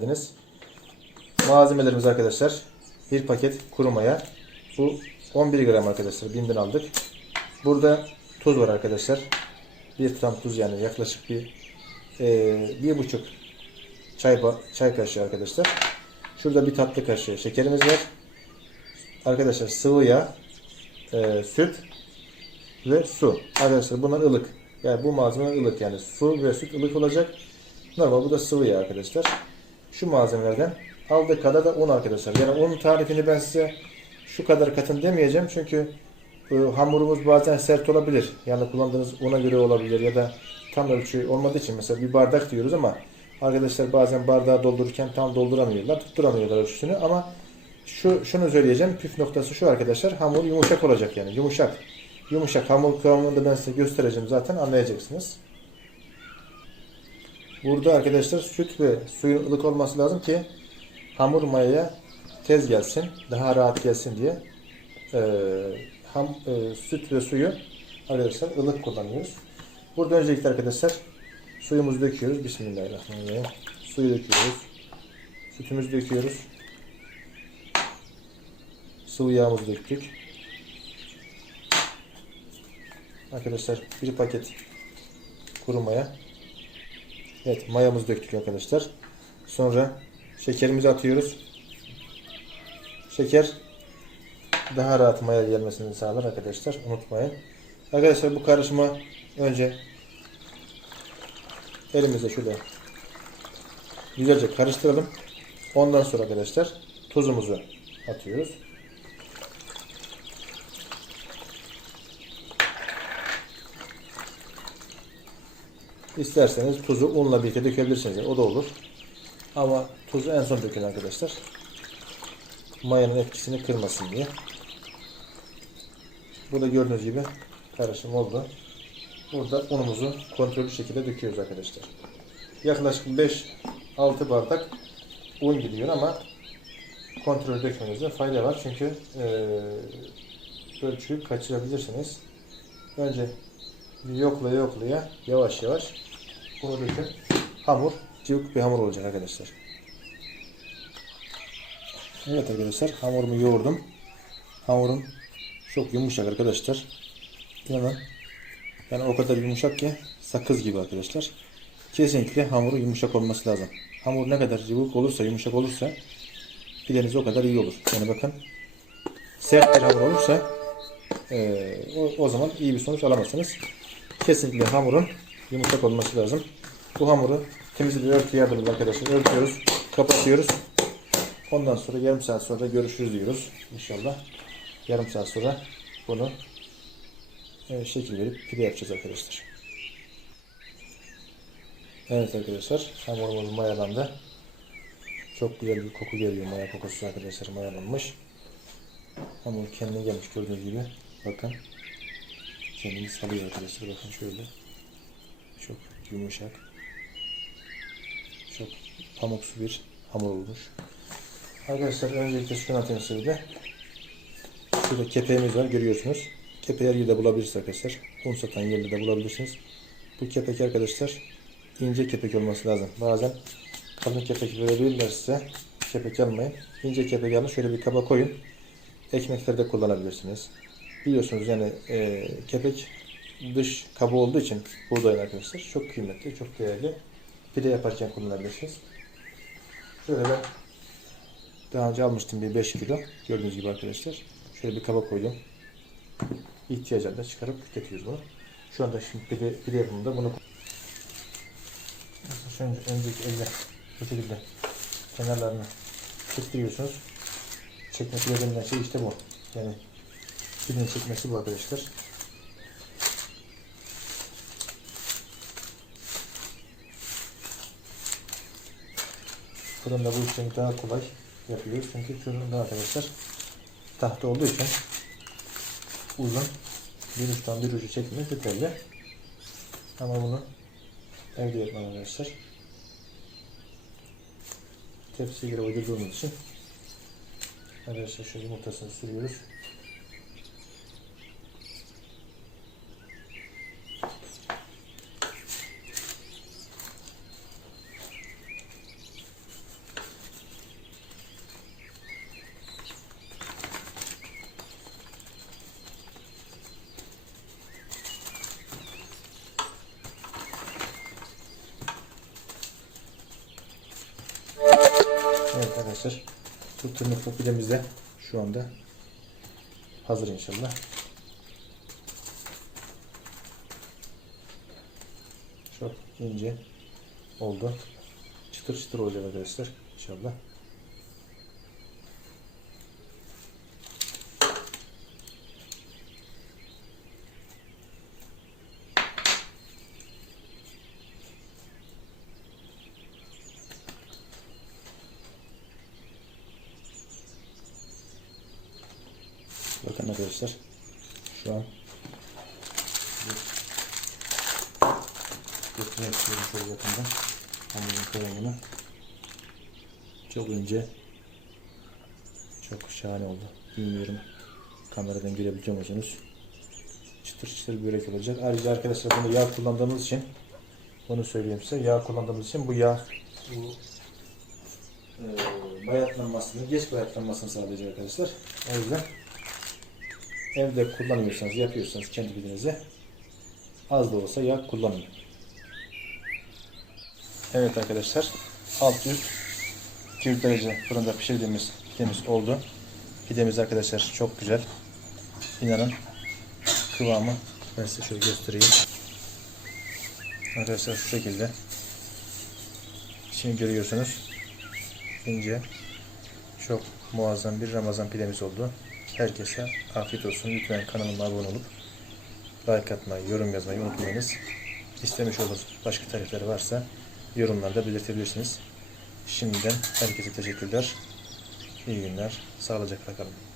geldiniz. Malzemelerimiz arkadaşlar. Bir paket kuru maya. Bu 11 gram arkadaşlar. Bim'den aldık. Burada tuz var arkadaşlar. Bir tutam tuz yani yaklaşık bir eee, bir buçuk çay, çay kaşığı arkadaşlar. Şurada bir tatlı kaşığı şekerimiz var. Arkadaşlar sıvı yağ, eee, süt ve su. Arkadaşlar bunlar ılık. Yani bu malzeme ılık yani su ve süt ılık olacak. Normal bu da sıvı yağ arkadaşlar. Şu malzemelerden aldığı kadar da un arkadaşlar. Yani un tarifini ben size şu kadar katın demeyeceğim. Çünkü e, hamurumuz bazen sert olabilir. Yani kullandığınız una göre olabilir ya da tam ölçü olmadığı için mesela bir bardak diyoruz ama arkadaşlar bazen bardağı doldururken tam dolduramıyorlar, tutturamıyorlar ölçüsünü ama şu şunu söyleyeceğim. Püf noktası şu arkadaşlar. Hamur yumuşak olacak yani. Yumuşak. Yumuşak hamur kıvamını da ben size göstereceğim zaten anlayacaksınız. Burada arkadaşlar süt ve suyun ılık olması lazım ki hamur mayaya tez gelsin, daha rahat gelsin diye Ee, ham, e, süt ve suyu arkadaşlar ılık kullanıyoruz. Burada öncelikle arkadaşlar suyumuzu döküyoruz. Bismillahirrahmanirrahim. Suyu döküyoruz. Sütümüzü döküyoruz. Sıvı yağımızı döktük. Arkadaşlar bir paket kuru maya. Evet mayamızı döktük arkadaşlar. Sonra şekerimizi atıyoruz. Şeker daha rahat maya gelmesini sağlar arkadaşlar. Unutmayın. Arkadaşlar bu karışımı önce elimizle şöyle güzelce karıştıralım. Ondan sonra arkadaşlar tuzumuzu atıyoruz. İsterseniz tuzu unla birlikte dökebilirsiniz. O da olur. Ama tuzu en son dökün arkadaşlar. Mayanın etkisini kırmasın diye. Burada gördüğünüz gibi karışım oldu. Burada unumuzu kontrollü şekilde döküyoruz arkadaşlar. Yaklaşık 5-6 bardak un gidiyor ama kontrol dökmenizde fayda var. Çünkü eee ölçüyü kaçırabilirsiniz. Önce yoklaya yoklaya yavaş yavaş bunu. Hamur cıvık bir hamur olacak arkadaşlar. Evet arkadaşlar hamurumu yoğurdum. Hamurum çok yumuşak arkadaşlar. İnanın yani o kadar yumuşak ki sakız gibi arkadaşlar. Kesinlikle hamuru yumuşak olması lazım. Hamur ne kadar cıvık olursa yumuşak olursa pideniz o kadar iyi olur. Yani bakın sert bir hamur olursa eee, o, o zaman iyi bir sonuç alamazsınız. Kesinlikle hamurun yumuşak olması lazım. Bu hamuru temiz bir örtü yardımıyla arkadaşlar örtüyoruz, kapatıyoruz. Ondan sonra yarım saat sonra görüşürüz diyoruz inşallah. Yarım saat sonra bunu e, şekil verip pide yapacağız arkadaşlar. Evet arkadaşlar hamurumuz mayalandı. Çok güzel bir koku geliyor maya kokusu arkadaşlar mayalanmış. Hamur kendine gelmiş gördüğünüz gibi. Bakın. Kendini salıyor arkadaşlar. Bakın şöyle. Çok yumuşak. Çok pamuksu bir hamur olmuş. Arkadaşlar öncelikle şunu atayım size de. Şurada kepeğimiz var görüyorsunuz. Kepeği her yerde bulabilirsiniz arkadaşlar. Un satan yerde de bulabilirsiniz. Bu kepek arkadaşlar ince kepek olması lazım. Bazen kalın kepek verebilirler size. Kepek almayın. İnce kepek alın. Şöyle bir kaba koyun. Ekmeklerde kullanabilirsiniz. Biliyorsunuz yani e, kepek dış kabı olduğu için buğdayın arkadaşlar çok kıymetli, çok değerli. Pide yaparken kullanabilirsiniz. Şöyle ben daha önce almıştım bir 5 kilo. Gördüğünüz gibi arkadaşlar. Şöyle bir kaba koydum. İhtiyacında çıkarıp tüketiyoruz bunu. Şu anda şimdi pide, pide yapımında bunu şu önce, önceki elle bu şekilde kenarlarını çektiriyorsunuz. Çekmesi denilen şey işte bu. Yani pidenin çekmesi bu arkadaşlar. Fırında bu işlemi daha kolay yapıyoruz. Çünkü fırında arkadaşlar tahta olduğu için uzun bir uçtan bir ucu çekmek yeterli. Ama bunu evde yapmam arkadaşlar. Tepsiye göre uydurduğumuz için arkadaşlar şöyle yumurtasını sürüyoruz. Evet arkadaşlar. Bu tırmıklı pidemiz de şu anda hazır inşallah. Çok ince oldu. Çıtır çıtır olacak arkadaşlar inşallah. Arkadaşlar. Şu an göstermek istiyorum şöyle yakından. Hamurun kıvamını. Çok ince. Çok şahane oldu. Bilmiyorum kameradan görebiliyor musunuz? Çıtır çıtır börek olacak. Ayrıca arkadaşlar bunu yağ kullandığımız için bunu söyleyeyim size. Yağ kullandığımız için bu yağ bu e, bayatlanmasını, geç bayatlanmasını sağlayacak arkadaşlar. O yüzden evde kullanıyorsanız, yapıyorsanız kendi bildiğinizde az da olsa yağ kullanın. Evet arkadaşlar, alt üst 200 derece fırında pişirdiğimiz pidemiz oldu. Pidemiz arkadaşlar çok güzel. İnanın kıvamı ben size şöyle göstereyim. Arkadaşlar şu şekilde. Şimdi görüyorsunuz ince çok muazzam bir Ramazan pidemiz oldu. Herkese afiyet olsun. Lütfen kanalıma abone olup like atmayı, yorum yazmayı unutmayınız. İstemiş olduğunuz başka tarifler varsa yorumlarda belirtebilirsiniz. Şimdiden herkese teşekkürler. İyi günler. Sağlıcakla kalın.